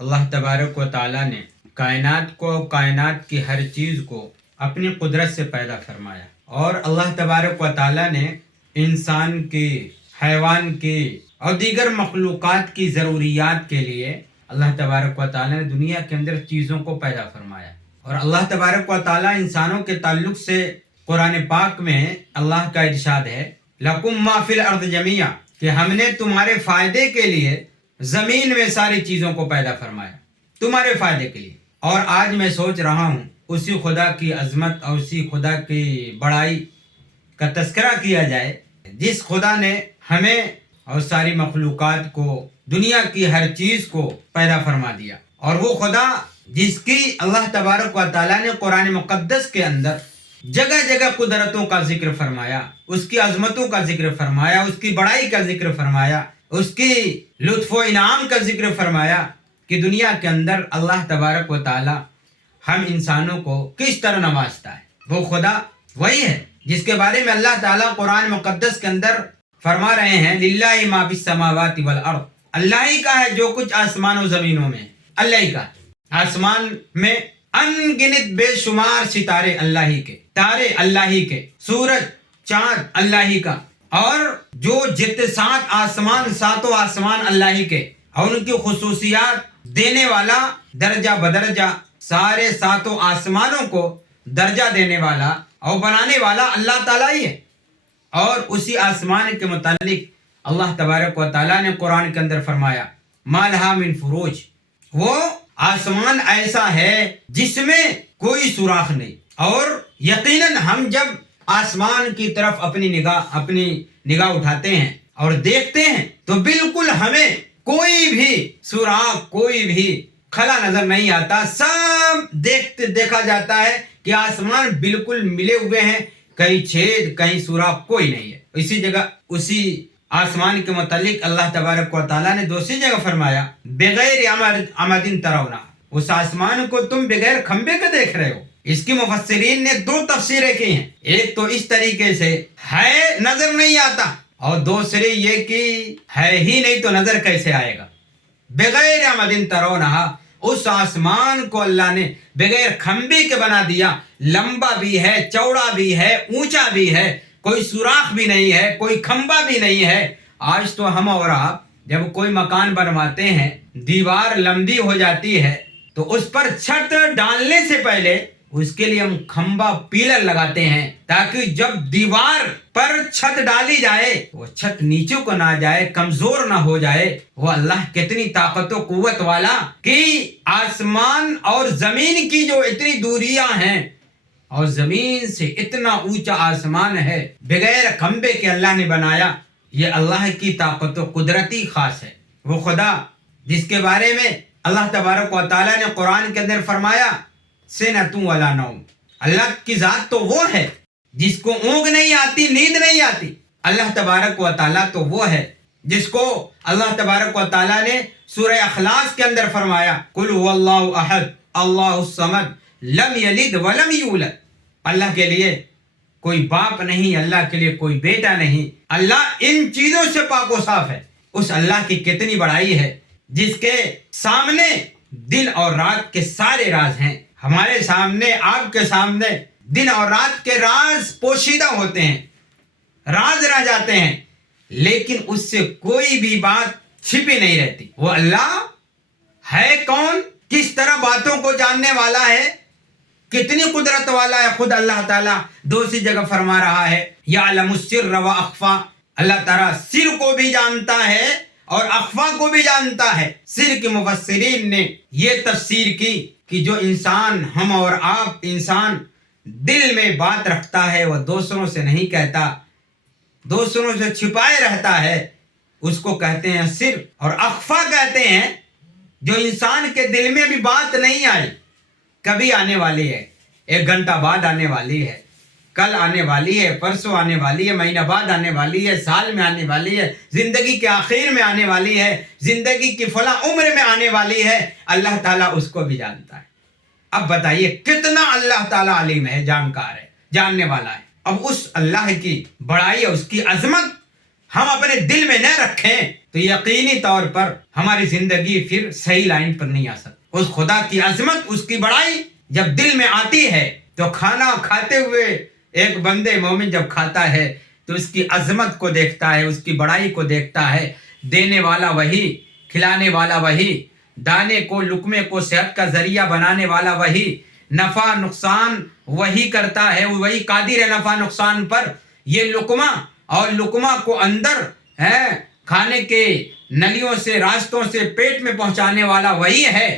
اللہ تبارک و تعالیٰ نے کائنات کو، کائنات کی ہر چیز کو اپنی قدرت سے پیدا فرمایا، اور اللہ تبارک و تعالیٰ نے انسان کی، حیوان کی اور دیگر مخلوقات کی ضروریات کے لیے اللہ تبارک و تعالیٰ نے دنیا کے اندر چیزوں کو پیدا فرمایا۔ اور اللہ تبارک و تعالیٰ انسانوں کے تعلق سے قرآن پاک میں اللہ کا ارشاد ہے، لَكُمْ مَا فِي الْأَرْضِ جَمِيعًا، کہ ہم نے تمہارے فائدے کے لیے زمین میں ساری چیزوں کو پیدا فرمایا، تمہارے فائدے کے لیے۔ اور آج میں سوچ رہا ہوں اسی خدا کی عظمت اور اسی خدا کی بڑائی کا تذکرہ کیا جائے، جس خدا نے ہمیں اور ساری مخلوقات کو، دنیا کی ہر چیز کو پیدا فرما دیا، اور وہ خدا جس کی اللہ تبارک و تعالیٰ نے قرآن مقدس کے اندر جگہ جگہ قدرتوں کا ذکر فرمایا، اس کی عظمتوں کا ذکر فرمایا، اس کی بڑائی کا ذکر فرمایا، اس کی لطف و انعام کا ذکر فرمایا، کہ دنیا کے اندر اللہ تبارک و تعالیٰ ہم انسانوں کو کس طرح نوازتا ہے۔ وہ خدا وہی ہے جس کے بارے میں اللہ تعالیٰ قرآن مقدس کے اندر فرما رہے ہیں، للہ ما فی السماوات والارض، اللہ ہی کا ہے جو کچھ آسمان و زمینوں میں، اللہ ہی کا ہے۔ آسمان میں ان گنت بے شمار ستارے اللہ ہی کے، تارے اللہ ہی کے، سورج چاند اللہ ہی کا، اور جو جتنے ساتوں آسمان اللہ ہی کے، اور ان کی خصوصیات دینے والا، درجہ بدرجہ سارے ساتوں آسمانوں کو درجہ دینے والا اور بنانے والا اللہ تعالیٰ ہی ہے۔ اور اسی آسمان کے متعلق اللہ تبارک و تعالیٰ نے قرآن کے اندر فرمایا، ما لہا من فروج، وہ آسمان ایسا ہے جس میں کوئی سوراخ نہیں۔ اور یقیناً ہم جب آسمان کی طرف اپنی نگاہ اٹھاتے ہیں اور دیکھتے ہیں تو بالکل ہمیں کوئی بھی سوراخ، کوئی بھی خلا نظر نہیں آتا، سب دیکھا جاتا ہے کہ آسمان بالکل ملے ہوئے ہیں، کہیں چھید، کہیں سوراخ کوئی نہیں ہے۔ اسی جگہ اسی آسمان کے متعلق اللہ تبارک و تعالیٰ نے دوسری جگہ فرمایا، بغیر عمد ترونہ، اس آسمان کو تم بغیر کھمبے کے دیکھ رہے ہو۔ اس کی مفسرین نے دو تفسیریں کی ہیں، ایک تو اس طریقے سے ہے نظر نہیں آتا، اور دوسری یہ کہ ہے ہی نہیں تو نظر کیسے آئے گا۔ بغیر عمد ترونہ، اس آسمان کو اللہ نے بغیر کھمبے کے بنا دیا، لمبا بھی ہے، چوڑا بھی ہے، اونچا بھی ہے، کوئی سوراخ بھی نہیں ہے، کوئی کھمبا بھی نہیں ہے۔ آج تو ہم اور آپ جب کوئی مکان بنواتے ہیں، دیوار لمبی ہو جاتی ہے تو اس پر چھت ڈالنے سے پہلے اس کے لیے ہم کھمبا، پیلر لگاتے ہیں، تاکہ جب دیوار پر چھت ڈالی جائے وہ چھت نیچے کو نہ جائے، کمزور نہ ہو جائے۔ وہ اللہ کتنی طاقت و قوت والا کہ آسمان اور زمین کی جو اتنی دوریاں ہیں، اور زمین سے اتنا اونچا آسمان ہے، بغیر کھمبے کے اللہ نے بنایا۔ یہ اللہ کی طاقت و قدرتی خاص ہے۔ وہ خدا جس کے بارے میں اللہ تبارک و تعالیٰ نے قرآن کے اندر فرمایا، سنۃ ولا نوم، اللہ کی ذات تو وہ ہے جس کو اونگ نہیں آتی، نیند نہیں آتی۔ اللہ تبارک و تعالیٰ تو وہ ہے جس کو اللہ تبارک و تعالیٰ نے سورہ اخلاص کے اندر فرمایا، قل هو اللہ احد اللہ الصمد لم یلد ولم یولد، اللہ کے لیے کوئی باپ نہیں، اللہ کے لیے کوئی بیٹا نہیں، اللہ ان چیزوں سے پاک و صاف ہے۔ اس اللہ کی کتنی بڑائی ہے جس کے سامنے دن اور رات کے سارے راز ہیں۔ ہمارے سامنے، آپ کے سامنے دن اور رات کے راز پوشیدہ ہوتے ہیں، راز رہ جاتے ہیں، لیکن اس سے کوئی بھی بات چھپی نہیں رہتی۔ وہ اللہ ہے کون، کس طرح باتوں کو جاننے والا ہے، کتنی قدرت والا ہے خود اللہ تعالیٰ۔ دوسری جگہ فرما رہا ہے، یعلم السر و اخفا، اللہ تعالیٰ سر کو بھی جانتا ہے اور اخفا کو بھی جانتا ہے۔ سر کے مفسرین نے یہ تفسیر کی کہ جو انسان، ہم اور آپ انسان دل میں بات رکھتا ہے، وہ دوسروں سے نہیں کہتا، دوسروں سے چھپائے رہتا ہے، اس کو کہتے ہیں سر۔ اور اخفا کہتے ہیں جو انسان کے دل میں بھی بات نہیں آئی، کبھی آنے والی ہے، 1 گھنٹہ بعد آنے والی ہے، کل آنے والی ہے، پرسوں آنے والی ہے، مہینہ بعد آنے والی ہے، سال میں آنے والی ہے، زندگی کے آخر میں آنے والی ہے، زندگی کی فلاں عمر میں آنے والی ہے، اللہ تعالیٰ اس کو بھی جانتا ہے۔ اب بتائیے کتنا اللہ تعالیٰ علیم ہے، جانکار ہے، جاننے والا ہے۔ اب اس اللہ کی بڑائی اور اس کی عظمت ہم اپنے دل میں نہ رکھیں تو یقینی طور پر ہماری زندگی پھر صحیح لائن پر نہیں آ سکتی۔ اس خدا کی عظمت، اس کی بڑائی جب دل میں آتی ہے تو کھانا کھاتے ہوئے ایک بندے مومن جب کھاتا ہے تو اس کی عظمت کو دیکھتا ہے، اس کی بڑائی کو دیکھتا ہے۔ دینے والا وہی، کھلانے والا وہی، دانے کو لقمے کو صحت کا ذریعہ بنانے والا وہی، نفع نقصان وہی کرتا ہے، وہی قادر ہے نفع نقصان پر۔ یہ لقمہ اور لقمہ کو اندر ہے کھانے کے نلیوں سے، راستوں سے پیٹ میں پہنچانے والا وہی ہے۔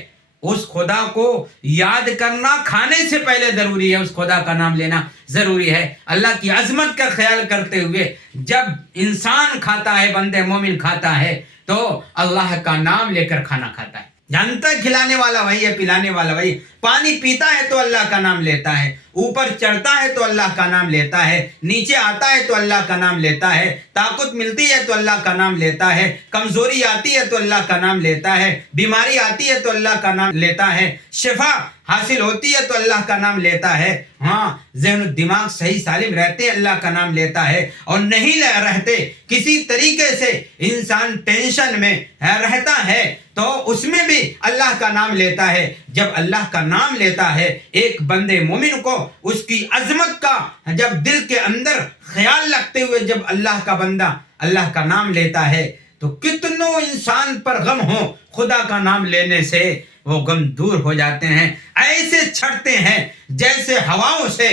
اس خدا کو یاد کرنا کھانے سے پہلے ضروری ہے، اس خدا کا نام لینا ضروری ہے۔ اللہ کی عظمت کا خیال کرتے ہوئے جب انسان کھاتا ہے، بندے مومن کھاتا ہے تو اللہ کا نام لے کر کھانا کھاتا ہے۔ جانتا ہے کھلانے والا وہی ہے، پلانے والا وہی۔ پانی پیتا ہے تو اللہ کا نام لیتا ہے، اوپر چڑھتا ہے تو اللہ کا نام لیتا ہے، نیچے آتا ہے تو اللہ کا نام لیتا ہے، طاقت ملتی ہے تو اللہ کا نام لیتا ہے، کمزوری آتی ہے تو اللہ کا نام لیتا ہے، بیماری آتی ہے تو اللہ کا نام لیتا ہے، شفا حاصل ہوتی ہے تو اللہ کا نام لیتا ہے۔ ہاں، ذہن و دماغ صحیح سالم رہتے ہیں، اللہ کا نام لیتا ہے، اور نہیں رہتے کسی طریقے سے انسان ٹینشن میں رہتا ہے تو اس میں بھی اللہ کا نام لیتا ہے۔ جب اللہ کا نام لیتا ہے ایک بندے مومن کو، اس کی عظمت کا جب دل کے اندر خیال رکھتے ہوئے جب اللہ کا بندہ اللہ کا نام لیتا ہے تو کتنوں انسان پر غم ہو، خدا کا نام لینے سے وہ غم دور ہو جاتے ہیں، ایسے چھٹتے ہیں جیسے ہواؤں سے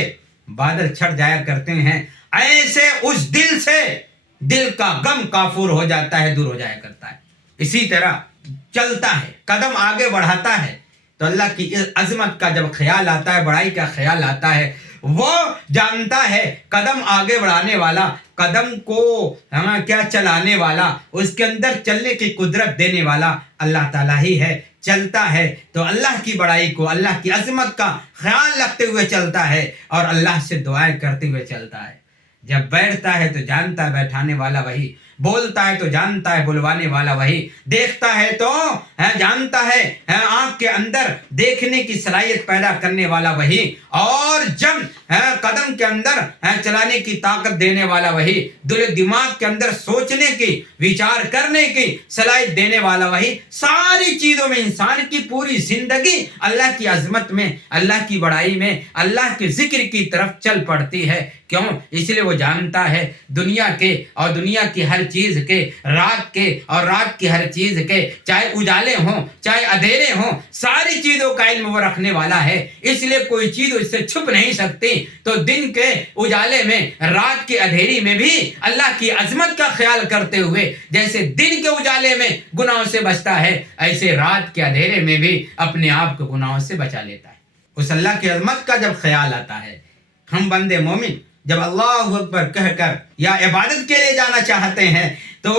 بادل چھٹ جایا کرتے ہیں، ایسے اس دل سے دل کا غم کافور ہو جاتا ہے، دور ہو جایا کرتا ہے۔ اسی طرح چلتا ہے، قدم آگے بڑھاتا ہے تو اللہ کی عظمت کا جب خیال آتا ہے، بڑائی کا خیال آتا ہے، وہ جانتا ہے قدم آگے بڑھانے والا، قدم کو کیا چلانے والا، اس کے اندر چلنے کی قدرت دینے والا اللہ تعالیٰ ہی ہے۔ چلتا ہے تو اللہ کی بڑائی کو، اللہ کی عظمت کا خیال رکھتے ہوئے چلتا ہے اور اللہ سے دعائیں کرتے ہوئے چلتا ہے۔ جب بیٹھتا ہے تو جانتا ہے بیٹھانے والا وہی، بولتا ہے تو جانتا ہے بلوانے والا وہی، دیکھتا ہے تو جانتا ہے آنکھ کے اندر دیکھنے کی صلاحیت پیدا کرنے والا وہی، اور جب قدم کے اندر چلانے کی طاقت دینے والا وہی، دل دماغ کے اندر سوچنے کی، وچار کرنے کی صلاحیت دینے والا وہی۔ ساری چیزوں میں انسان کی پوری زندگی اللہ کی عظمت میں، اللہ کی بڑائی میں، اللہ کے ذکر کی طرف چل پڑتی ہے۔ کیوں؟ اس لیے وہ جانتا ہے دنیا کے اور دنیا کی ہر چیز کے، رات کے اور رات کی ہر چیز کے، چاہے اجالے ہوں چاہے اندھیرے ہوں، ساری چیزوں کا علم وہ رکھنے والا ہے۔ اس لیے کوئی چیز اس سے چھپ نہیں سکتی۔ تو دن کے اجالے میں، رات کے اندھیری میں بھی اللہ کی عظمت کا خیال کرتے ہوئے جیسے دن کے اجالے میں گناہوں سے بچتا ہے، ایسے رات کے اندھیرے میں بھی اپنے آپ کو گناہوں سے بچا لیتا ہے۔ اس اللہ کی عظمت کا جب خیال آتا ہے، ہم بندے مومن جب اللہ اکبر کہہ کر یا عبادت کے لیے جانا چاہتے ہیں تو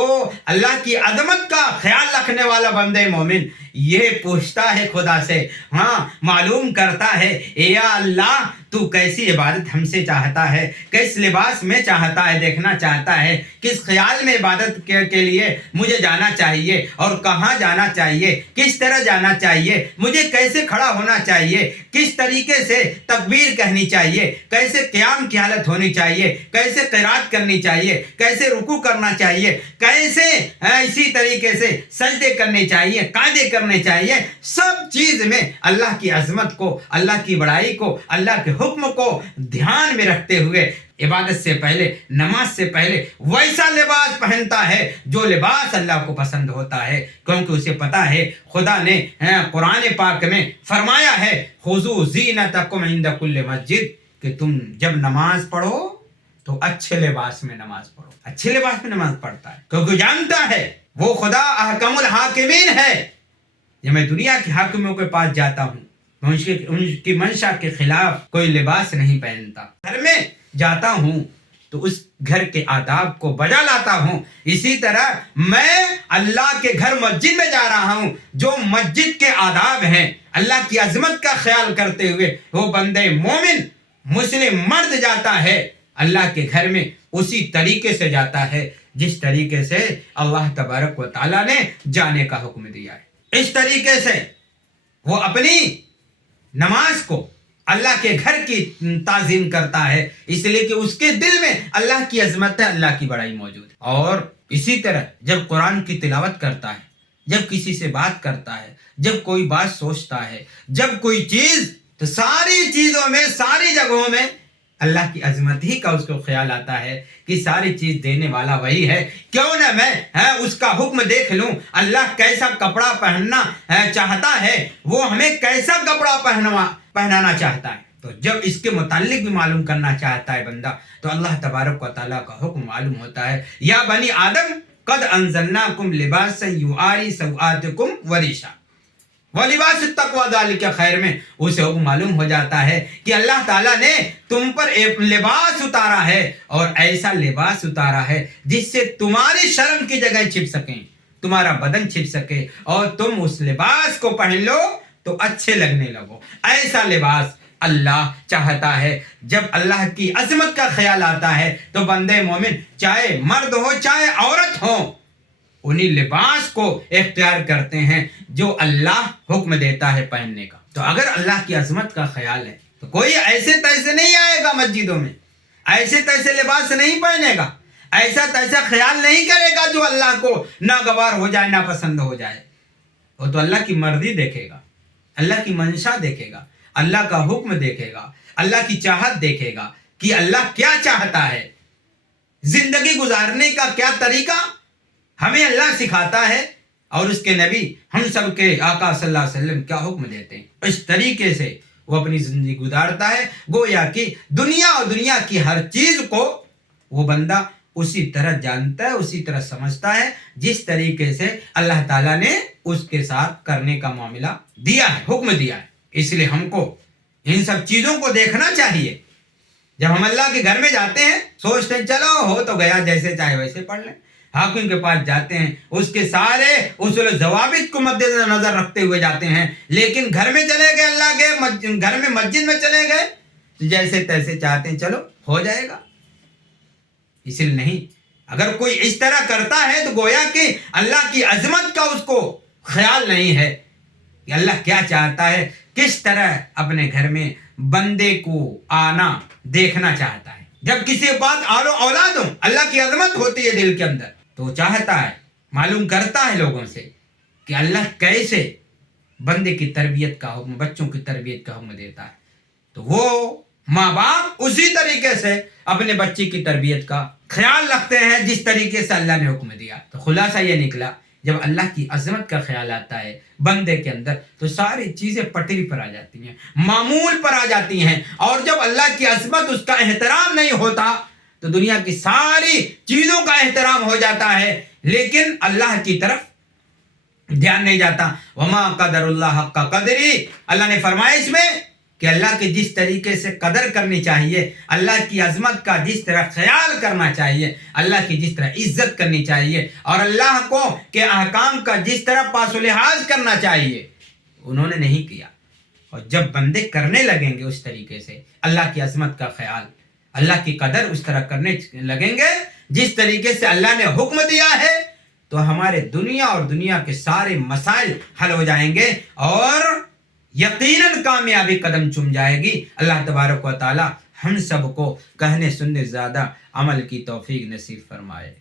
اللہ کی عظمت کا خیال رکھنے والا بندے مومن یہ پوچھتا ہے خدا سے، ہاں معلوم کرتا ہے، یا اللہ تو کیسی عبادت ہم سے چاہتا ہے، کس لباس میں چاہتا ہے، دیکھنا چاہتا ہے، کس خیال میں عبادت کے لیے مجھے جانا چاہیے اور کہاں جانا چاہیے، کس طرح جانا چاہیے، مجھے کیسے کھڑا ہونا چاہیے، کس طریقے سے تکبیر کہنی چاہیے، کیسے قیام کی حالت ہونی چاہیے، کیسے قرات کرنی چاہیے، کیسے رکوع کرنا چاہیے، کیسے اسی طریقے سے سجدے کرنے چاہیے، قاعدے کرنے چاہیے۔ سب چیز میں اللہ کی عظمت کو، اللہ کی بڑائی کو، اللہ کے حکم کو دھیان میں رکھتے ہوئے عبادت سے پہلے، نماز سے پہلے ویسا لباس پہنتا ہے جو لباس اللہ کو پسند ہوتا ہے، کیونکہ اسے پتا ہے خدا نے قرآن پاک میں فرمایا ہے خذوا زینتکم عند کل مسجد، کہ تم جب نماز پڑھو تو اچھے لباس میں نماز پڑھو۔ اچھے لباس میں نماز پڑھتا ہے کیونکہ جانتا ہے وہ خدا احکم الحاکمین ہے۔ جب میں دنیا کے حاکموں کے پاس جاتا ہوں تو ان کی منشا کے خلاف کوئی لباس نہیں پہنتا۔ گھر میں جاتا ہوں تو اس گھر کے آداب کو بجا لاتا ہوں۔ اسی طرح میں اللہ کے گھر مسجد میں جا رہا ہوں، جو مسجد کے آداب ہیں، اللہ کی عظمت کا خیال کرتے ہوئے وہ بندے مومن مسلم مرد جاتا ہے اللہ کے گھر میں، اسی طریقے سے جاتا ہے جس طریقے سے اللہ تبارک و تعالیٰ نے جانے کا حکم دیا ہے۔ اس طریقے سے وہ اپنی نماز کو اللہ کے گھر کی تعظیم کرتا ہے، اس لیے کہ اس کے دل میں اللہ کی عظمت ہے، اللہ کی بڑائی موجود ہے۔ اور اسی طرح جب قرآن کی تلاوت کرتا ہے، جب کسی سے بات کرتا ہے، جب کوئی بات سوچتا ہے، جب کوئی چیز، تو ساری چیزوں میں، ساری جگہوں میں اللہ کی عظمت ہی کا اس کو خیال آتا ہے کہ ساری چیز دینے والا وہی ہے، کیوں نہ میں اس کا حکم دیکھ لوں۔ اللہ کیسا کپڑا پہننا چاہتا ہے، وہ ہمیں کیسا کپڑا پہنانا چاہتا ہے، تو جب اس کے متعلق بھی معلوم کرنا چاہتا ہے بندہ، تو اللہ تبارک و تعالیٰ کا حکم معلوم ہوتا ہے، یا بنی آدم قد انزلناکم لباسا یواری سوآتکم وریشا وَلِبَاسُ التَّقْوَىٰ ذَلِكَ خیر میں اسے حکم معلوم ہو جاتا ہے کہ اللہ تعالیٰ نے تم پر ایک لباس اتارا ہے، اور ایسا لباس اتارا ہے جس سے تمہاری شرم کی جگہ چھپ سکیں، تمہارا بدن چھپ سکے، اور تم اس لباس کو پہن لو تو اچھے لگنے لگو۔ ایسا لباس اللہ چاہتا ہے۔ جب اللہ کی عظمت کا خیال آتا ہے تو بندے مومن چاہے مرد ہو چاہے عورت ہو، انہی لباس کو اختیار کرتے ہیں جو اللہ حکم دیتا ہے پہننے کا۔ تو اگر اللہ کی عظمت کا خیال ہے تو کوئی ایسے تیسے نہیں آئے گا مسجدوں میں، ایسے تیسے لباس نہیں پہنے گا، ایسا تیسا خیال نہیں کرے گا جو اللہ کو ناگوار ہو جائے، ناپسند ہو جائے۔ وہ تو اللہ کی مرضی دیکھے گا، اللہ کی منشا دیکھے گا، اللہ کا حکم دیکھے گا، اللہ کی چاہت دیکھے گا کہ اللہ کیا چاہتا ہے، زندگی گزارنے کا کیا طریقہ ہمیں اللہ سکھاتا ہے، اور اس کے نبی ہم سب کے آقا صلی اللہ علیہ وسلم کیا حکم دیتے ہیں، اس طریقے سے وہ اپنی زندگی گزارتا ہے۔ گویا کہ دنیا اور دنیا کی ہر چیز کو وہ بندہ اسی طرح جانتا ہے، اسی طرح سمجھتا ہے جس طریقے سے اللہ تعالیٰ نے اس کے ساتھ کرنے کا معاملہ دیا ہے، حکم دیا ہے۔ اس لیے ہم کو ان سب چیزوں کو دیکھنا چاہیے۔ جب ہم اللہ کے گھر میں جاتے ہیں سوچتے ہیں چلو ہو تو گیا، جیسے چاہے ویسے پڑھ لیں، حاکم کے پاس جاتے ہیں اس کے سارے اصول و ضوابط کو مد نظر رکھتے ہوئے جاتے ہیں، لیکن گھر میں چلے گئے، اللہ کے گھر میں مسجد میں چلے گئے تو جیسے تیسے چاہتے ہیں چلو ہو جائے گا۔ اس لیے نہیں، اگر کوئی اس طرح کرتا ہے تو گویا کہ اللہ کی عظمت کا اس کو خیال نہیں ہے کہ اللہ کیا چاہتا ہے، کس طرح اپنے گھر میں بندے کو آنا دیکھنا چاہتا ہے۔ جب کسی بات آلو اولاد ہو، اللہ کی عظمت ہوتی ہے دل کے اندر، تو چاہتا ہے، معلوم کرتا ہے لوگوں سے کہ اللہ کیسے بندے کی تربیت کا حکم، بچوں کی تربیت کا حکم دیتا ہے، تو وہ ماں باپ اسی طریقے سے اپنے بچے کی تربیت کا خیال رکھتے ہیں جس طریقے سے اللہ نے حکم دیا۔ تو خلاصہ یہ نکلا، جب اللہ کی عظمت کا خیال آتا ہے بندے کے اندر تو ساری چیزیں پٹری پر آ جاتی ہیں، معمول پر آ جاتی ہیں، اور جب اللہ کی عظمت، اس کا احترام نہیں ہوتا تو دنیا کی ساری چیزوں کا احترام ہو جاتا ہے، لیکن اللہ کی طرف دھیان نہیں جاتا۔ وما قدر اللہ حق قدری، اللہ نے فرمایا اس میں کہ اللہ کی جس طریقے سے قدر کرنی چاہیے، اللہ کی عظمت کا جس طرح خیال کرنا چاہیے، اللہ کی جس طرح عزت کرنی چاہیے، اور اللہ کو کے احکام کا جس طرح پاس و لحاظ کرنا چاہیے، انہوں نے نہیں کیا۔ اور جب بندے کرنے لگیں گے اس طریقے سے اللہ کی عظمت کا خیال، اللہ کی قدر اس طرح کرنے لگیں گے جس طریقے سے اللہ نے حکم دیا ہے، تو ہمارے دنیا اور دنیا کے سارے مسائل حل ہو جائیں گے، اور یقیناً کامیابی قدم چوم جائے گی۔ اللہ تبارک و تعالی ہم سب کو کہنے سننے زیادہ عمل کی توفیق نصیب فرمائے۔